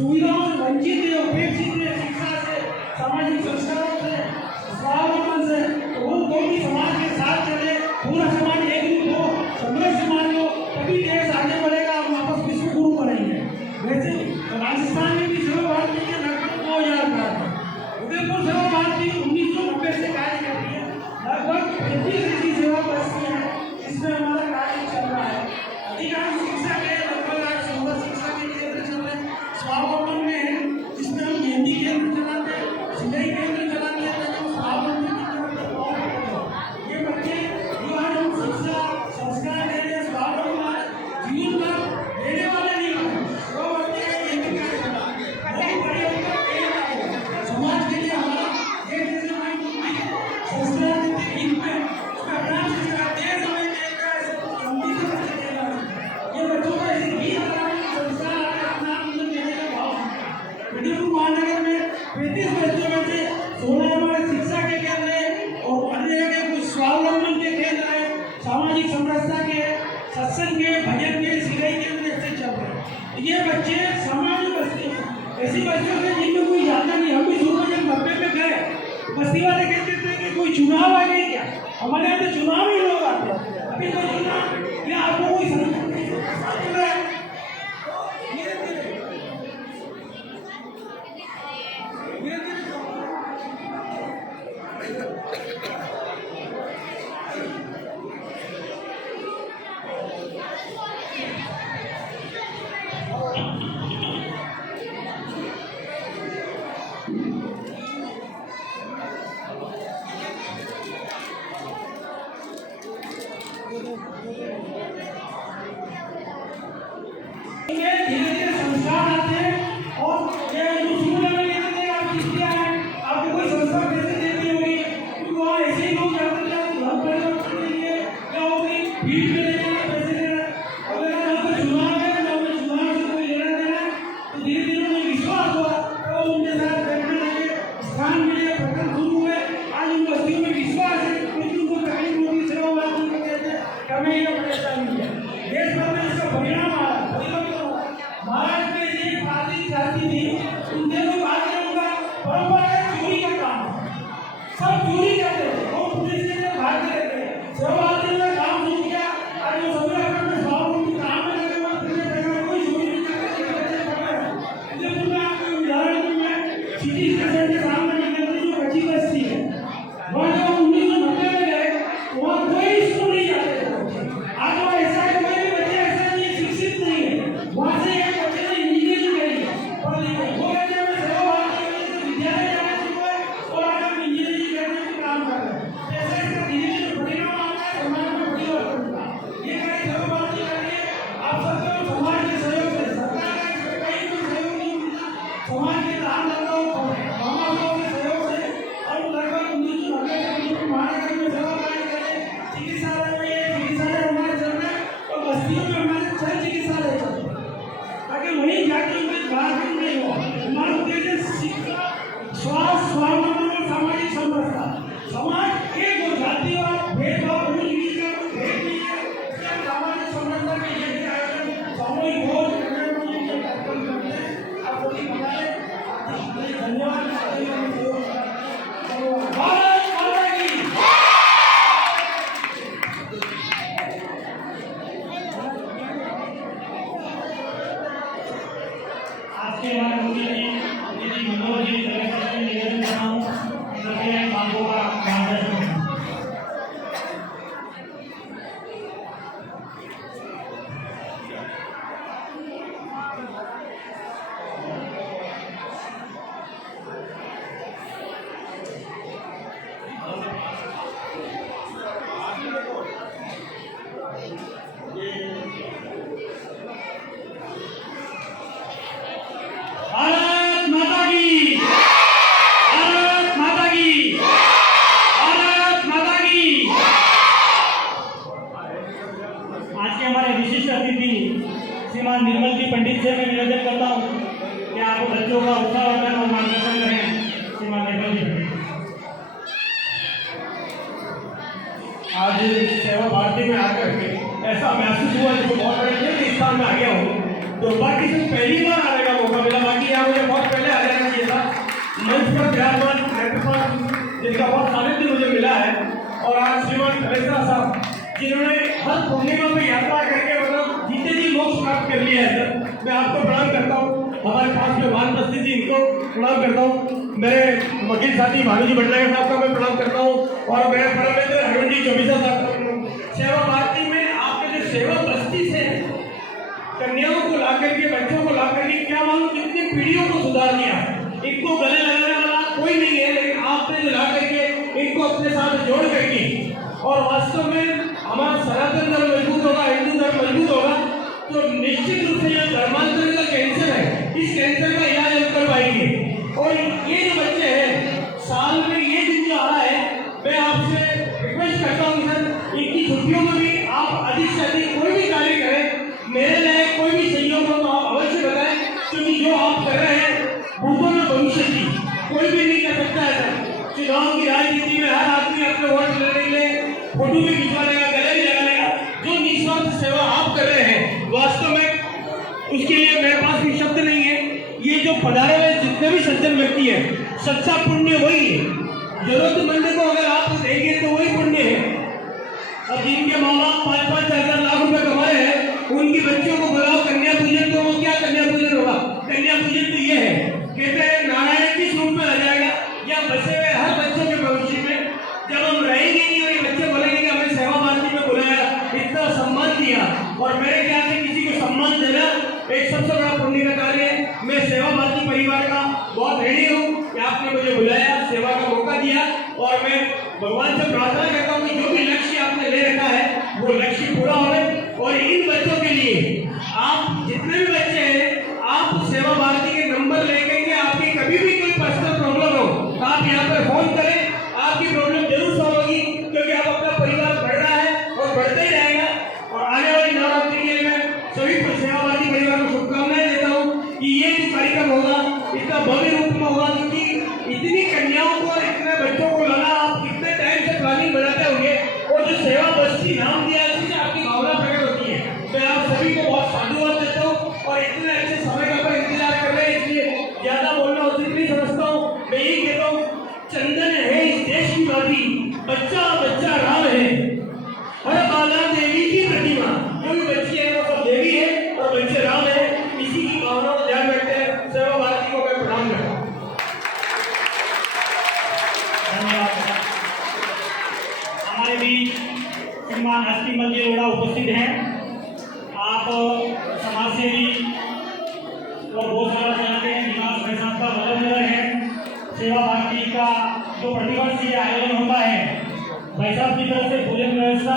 सुविधाओं से वंचित है, उपेक्षित है, शिक्षा से, सामाजिक संस्कारों से, स्वावलंबन से, तो वो कोई भी समाज के साथ चले, पूरा समाज एकजुट हो, समृद्ध समाज हो, तभी देश आगे बढ़ेगा। हम वापस विश्व गुरु बनेंगे। वैसे राजस्थान में भी सेवा भारती के लगभग 2000 कार्य, उदयपुर सेवा भारती 1990 से कार्य करती है, लगभग 35 ऐसी सेवा बस्ती है, इसमें हमारा कार्य चल रहा है। अधिकांश शिक्षा के लगभग 16 शिक्षा के केंद्र चल रहे हैं, स्वावलंबन में है, जिसमें हम मेहंदी केंद्र चलाते हैं, सिलाई केंद्र चलाते हैं, ताकि स्वावलंबन की तरफ बढ़े। ये बच्चे जो आज हम शिक्षा संस्कार दे रहे हैं, स्वावलंबन जीवन का देने वाले नहीं हैं, वो बच्चे ये भी कार्य करना बहुत बड़ी समाज के लिए हमारा ये जैसे संस्कार देते हैं, इनमें अपना देश हमें देता है, हिंदी से बच्चे देना ये बच्चों को ऐसे गीत संस्कार अपना देने का भाव। विजयपुर महानगर में 35 बच्चों में से 16 हमारे शिक्षा के केंद्र है और अन्य के कुछ स्वावलंबन के केंद्र है, सामाजिक समरसता के, सत्संग के, भजन के, सिलाई केंद्र ऐसे चल रहे हैं। ये बच्चे सामान्य बस्ती ऐसी बच्चों से जिनमें कोई जानता नहीं। हम भी शुरू में जब 90 में गए, बस्ती वाले कहते थे कि कोई चुनाव आ गए क्या, हमारे यहाँ तो चुनाव ही लोग आते हैं, अभी कोई चुनाव क्या आपको कोई समझ नहीं है। धीरे-धीरे संस्कार आते हैं और ये जो शुरू में कहते थे आप किसके हैं, आपको कोई संस्कार कैसे देती होगी, क्योंकि वहाँ ऐसे ही लोग जाते थे धर्म परिवर्तन के लिए, क्या होगी भीड़ में लेना पैसे लेना, अगर आपको चुनाव है तो हमें चुनाव से कोई लेना देना है, तो धीरे-धीरे उन्हें विश्वास हुआ तो उनके साथ बैठने लगे, स्थान मिले, प्रकरण शुरू हुए। आज उन बस्तियों में विश्वास है, क्योंकि उनको तकलीफ होगी, सेवा वाली को कहते हैं हमें ये परेशानी नहीं है। देश भर में इसका परिणाम आ रहा है। महाराष्ट्र में एक पार्टी जाती थी, उन दिनों बाद में उनका परंपरागत चोरी का काम, सब चोरी करते थे, वो पुलिस से भागते रहते हैं। सेवाभारती ने काम शुरू किया, आज वो सभी अपने स्वावलंबी काम में लगे हुए, अपने जगह कोई चोरी नहीं करते, बच्चे पढ़ रहे हैं। उदयपुर में आपको उदाहरण दूं मैं, सिटी स्टेशन के सामने निकलती जो बच्ची बस्ती है, वहाँ जब 1990 में गए, वहाँ कोई स्कूल नहीं जाते थे। आज वो ऐसा है, कोई भी बच्चे ऐसा नहीं शिक्षित नहीं है, वहाँ से स्वास्थ्य, स्वावलंबन और सामाजिक समरसता। समाज एक हो, जाति और भेदभाव ऊंच नीच का भेद नहीं है। सामाजिक समरसता के लिए आयोजन सामूहिक भोज कार्यक्रम करते हैं। आप सभी बनाए, धन्यवाद। भारत माता की आज के बाद मनोज जी निवेदन कर रहा हूँ, मांगों का मार्गदर्शन। भारत माता की, भारत माता की, भारत माता की। आज के हमारे विशिष्ट अतिथि श्रीमान निर्मल जी पंडित से मैं निवेदन करता हूँ कि आप बच्चों का उत्साहवर्धन और मार्गदर्शन करें। श्रीमान निर्मल जी, आज सेवा भारती में आकर के ऐसा महसूस हुआ जो बहुत बड़े स्थान में आ गया हो, दुर्भाग्य से पहली बार आने का मौका मिला। बाकी विराजमान नेत्रपाल जिनका बहुत सानिध्य मुझे मिला है, और आज श्रीमान कलेक्टर साहब जिन्होंने हर पूर्णिमा में यात्रा करके मतलब जीते जी मोक्ष प्राप्त कर लिया है। सर मैं आपको प्रणाम करता हूँ, हमारे पास में मान उपस्थित जी इनको प्रणाम करता हूँ, मेरे वकील साथी भानुजी भटनागर साहब का मैं प्रणाम करता हूँ, और मेरे परम मित्र हरवंत जी चौबीसा साहब का। सेवा भारती में आपके जो सेवा बस्ती से कन्याओं को ला करके, बच्चों को ला करके, क्या मालूम कितनी पीढ़ियों को सुधार दिया। इनको गले लगाने वाला कोई नहीं है, लेकिन आपने जो ला करके इनको अपने साथ जोड़ करके, और वास्तव में हमारा सनातन धर्म मजबूत होगा, हिंदू धर्म मजबूत होगा, तो निश्चित रूप से जो धर्मांतरण का कैंसर है, इस कैंसर का इलाज हम कर पाएंगे। और ये जो बच्चे हैं, साल में ये दिन जो आ रहा है, मैं आपसे रिक्वेस्ट करता हूँ सर, इनकी छुट्टियों में भी आप अधिक से अधिक कोई भी कार्य करें, मेरे लिए कोई भी सहयोग हो तो आप अवश्य बताएं, क्योंकि जो आप कर रहे हैं भूतों में भविष्य की कोई भी नहीं कर सकता है सर। चुनाव की राजनीति में हर आदमी अपने वोट लेने के लिए फोटो भी खिंचवा लेगा, गले भी लगा लेगा। जो निस्वार्थ सेवा आप कर रहे हैं, वास्तव में उसके लिए मेरे पास भी शब्द नहीं है। ये जो पधारे हुए जितने भी सज्जन व्यक्ति है, सच्चा पुण्य वही है। जरूरतमंद को अगर आप देंगे तो वही पुण्य है। अब जिनके माँ बाप 5-5 हजार लाख रुपए कमा रहे हैं, उनकी बच्चियों को बुलाओ कन्या पूजन, तो वो क्या कन्या पूजन होगा? कन्या पूजन तो ये है, कहते हैं नारायण किस रूप में आ जाएगा, या बसे हुए हर बच्चों के भविष्य में जब हम रहेंगे नहीं और ये बच्चे बोलेंगे कि हमें सेवा भारती में बुलाया, इतना सम्मान दिया। और मेरे ख्याल से किसी को सम्मान देना एक सबसे बड़ा पुण्य का कार्य है। मैं सेवा भारती परिवार का बहुत ऋणी हूँ कि आपने मुझे बुलाया, सेवा का मौका दिया, और मैं भगवान से प्रार्थना करता हूँ कि जो भी लक्ष्य आपने ले रखा है वो लक्ष्य पूरा हो। और इन बच्चों के लिए आप जितने भी बच्चे हैं, आप सेवा भारती के नंबर लेकर के आपकी कभी भी कोई पर्सनल प्रॉब्लम हो, आप यहाँ पर फोन करें, आपकी प्रॉब्लम जरूर सॉल्व होगी, क्योंकि आप अपना परिवार बढ़ रहा है और बढ़ते ही रहेगा। और आने वाली नवरात्रि के लिए मैं सभी सेवा भारती परिवार को शुभकामनाएं देता हूँ कि ये जो कार्यक्रम होगा इतना भव्य रूप में होगा, क्योंकि इतनी कन्याओं को और इतने बच्चों को लाना, आप कितने टाइम से प्लानिंग बनाते होंगे, और जो सेवा बस्ती नाम दिया है इससे आपकी भावना प्रकट होती है। मैं आप सभी को बहुत साधुवाद देता हूँ, और इतने अच्छे समय का पर इंतजार कर रहे हैं, इसलिए ज्यादा बोलना उचित नहीं समझता हूँ। मैं यही कहता हूँ, चंदन है इस देश की माटी, बच्चा बच्चा राम है, हर बाला देवी की प्रतिमा। जो भी बच्ची है वो सब देवी है और बच्चे राम है। इसी की भावना को ध्यान रखते हैं सेवा भारती को मैं प्रणाम करता हूँ। धन्यवाद। हमारे बीच श्रीमान हस्तीमल जी अरोड़ा उपस्थित हैं। आप समाज सेवी और बहुत सारा जानते हैं, विकास भाई साहब का वलंदर है। सेवा भारती का जो प्रतिवर्ष ये आयोजन होता है, भाई साहब की तरफ से भोजन व्यवस्था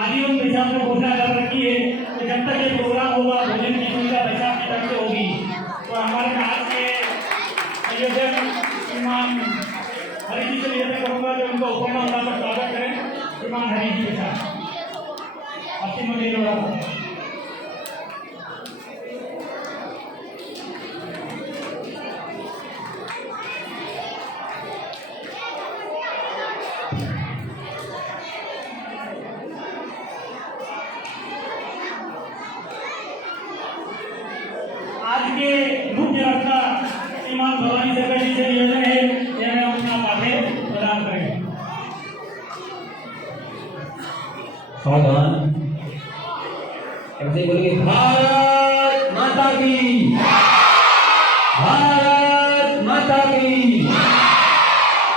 आजीवन भाई साहब ने घोषणा कर रखी है कि जब तक ये प्रोग्राम होगा भोजन की सुविधा भाई साहब की तरफ से होगी। तो हमारे आज के आयोजक श्रीमान हरी जी से निवेदन करूंगा कि उनको उपमा पर स्वागत करें। श्रीमान हरी जी के साथ हस्तीमल जी अरोड़ा। आज के मुख्य वक्ता श्रीमान भवानी शंकर जी से निवेदन है कि हमें अपना पाठ्य प्रदान करें। सावधान, ऐसे बोलेंगे भारत माता की, भारत माता की,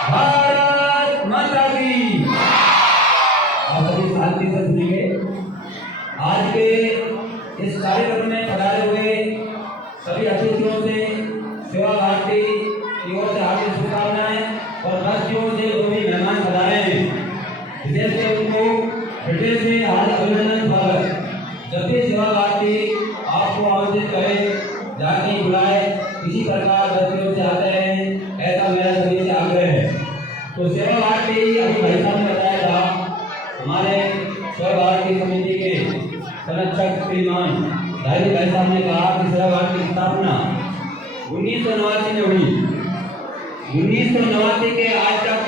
भारत माता की। आप सभी शांति से सुनेंगे। आज के इस कार्यक्रम में पधारे हुए सभी अतिथियों से सेवा भारती की ओर से हार्दिक शुभकामनाएं, और ट्रस्टियों से जो भी मेहमान पधारे हैं विशेष से उनको हृदय से हार्दिक अभिनंदन। स्वागत। जब भी सेवा भारती आपको आमंत्रित करे, जाके बुलाए, किसी प्रकार ट्रस्टियों से आते हैं, ऐसा मेरा सभी से आग्रह है। तो सेवा भारती अभी भाई साहब ने बताया था, हमारे सेवा भारती समिति के संरक्षक श्रीमान धारी भाई साहब ने कहा कि सेवा भारती की स्थापना 1989 में हुई। 1989 के आज तक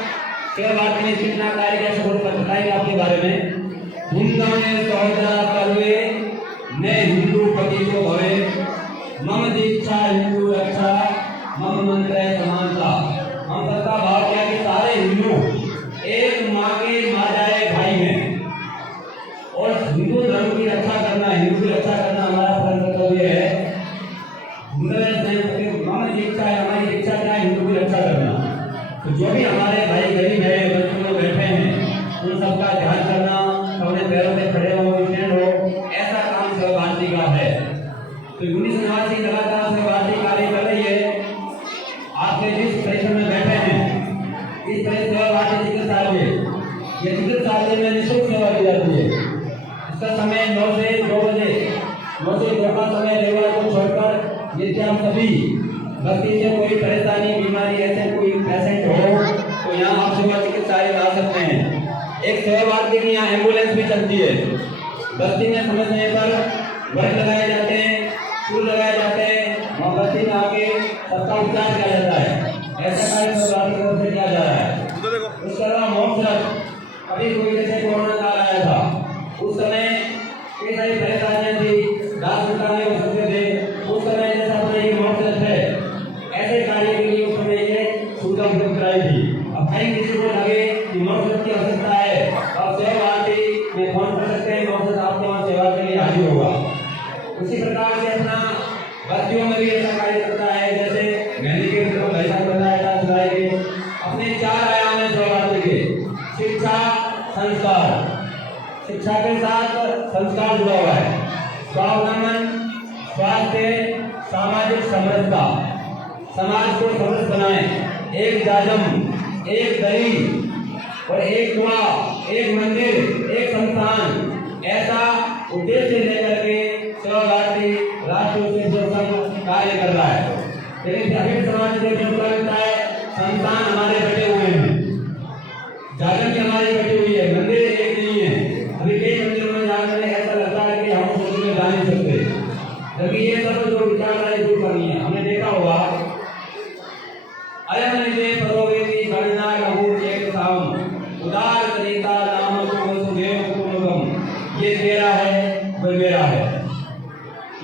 सेवा भारती ने कितना कार्य किया, सब बताएंगे आपके बारे में। सहोदरा सर्वे ने हिंदू पति को भवे, मम दीक्षा हिंदू रक्षा, मम मंत्र समानता। हम हमारी इच्छा है, हमारी इच्छा क्या है, हिंदू की रक्षा करना। तो जो भी हमारे भाई गरीब है, बच्चे लोग बैठे हैं, उन सबका ध्यान करना, अपने पैरों पे खड़े हो, स्टैंड हो, ऐसा काम सेवा भारती का है। तो यूनिस निवासी लगातार सेवा भारती कार्य कर रही है। आपके जिस परिसर में बैठे हैं, इस तरह सेवा भारती चिकित्सालय, ये चिकित्सालय में निःशुल्क सेवा दी जाती है। इसका समय 9 से 2 बजे, 9 से 2 का समय रविवार को छोड़कर, यदि आप सभी बस्ती से कोई परेशानी, बीमारी, ऐसे कोई पेशेंट हो तो यहाँ आप सेवा चिकित्सालय ला सकते हैं। एक सेवा भारती की यहाँ एम्बुलेंस भी चलती है। बस्ती में समय समय पर वर्ग लगाए जाते हैं, फूल लगाए जाते हैं, वहाँ बस्ती में आके सबका उपचार किया जाता है। ऐसा कार्य सेवा भारती की ओर से किया जा रहा है। उसके अलावा मोक्ष रथ, अभी कोई जैसे कोरोना काल आया था, उस समय कई सारी परेशानियां थी, रात नहीं हो सकते थे, उस समय जैसा अपना ये मोक्ष रथ है, ऐसे कार्य के लिए उस समय ये सुविधा उपलब्ध कराई थी। अब कहीं किसी को लगे कि मोक्ष रथ की आवश्यकता है, तो आप सेवा भारती में फोन कर सकते हैं, मोक्ष रथ आपके वहाँ सेवा के लिए हाजिर होगा। उसी प्रकार से अपना बस्तियों में भी ऐसा कार्य करता है, जैसे मेहंदी के तरफ ऐसा बताया था सिलाई के, अपने 4 आयाम है सेवा भारती के। शिक्षा, संस्कार, शिक्षा के साथ संस्कार जुड़ा हुआ है, स्वावलंबन, स्वास्थ्य, सामाजिक समरसता, समाज को समरस बनाएं, एक जाजम, एक दरी और एक कुआ, एक मंदिर, एक संस्थान, ऐसा उद्देश्य लेकर के सेवा भारती राष्ट्रीय स्वयंसेवक संघ कार्य कर रहा है। लेकिन सभी समाज के लगता है संस्थान हमारे बैठे हुए हैं, जागरण की हमारी बैठी हुई है, मंदिर एक नहीं है। अभी कई मंदिरों में जाकर ऐसा लगता है कि हम मंदिर में जा नहीं सकते, जबकि ये सब जो विचारधारा दूर करनी है। हमने देखा होगा अयम निजे परोवेती गणना लघु एक साम उदार करेता नाम को सुदेव कुमुगम, ये तेरा है, वो मेरा है,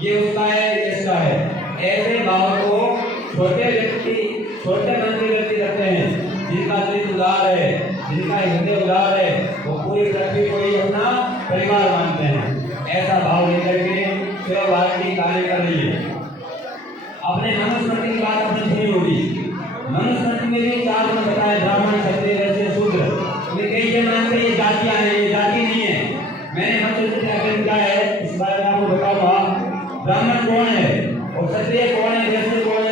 ये उसका है, ये इसका है। ऐसे भाव को छोटे व्यक्ति, छोटे मन के व्यक्ति रखते हैं, जिनका दिल उदार है, जिनका हृदय उदार है, वो पूरी पृथ्वी को ही अपना परिवार मानते हैं। ऐसा भाव लेकर के सेवा भारती कार्य कर रही है। अपने मनुस्मृति की बात आपने सुनी होगी। मनुस्मृति में भी 4 गुण बताए, ब्राह्मण, क्षत्रिय, वैश्य, शूद्र। लेकिन ये मानते ये जातियां हैं, ये जाति नहीं है। मैंने मनुस्मृति का अध्ययन किया है, इस बारे में आपको बताऊंगा। ब्राह्मण कौन है और क्षत्रिय कौन है, वैश्य कौन है,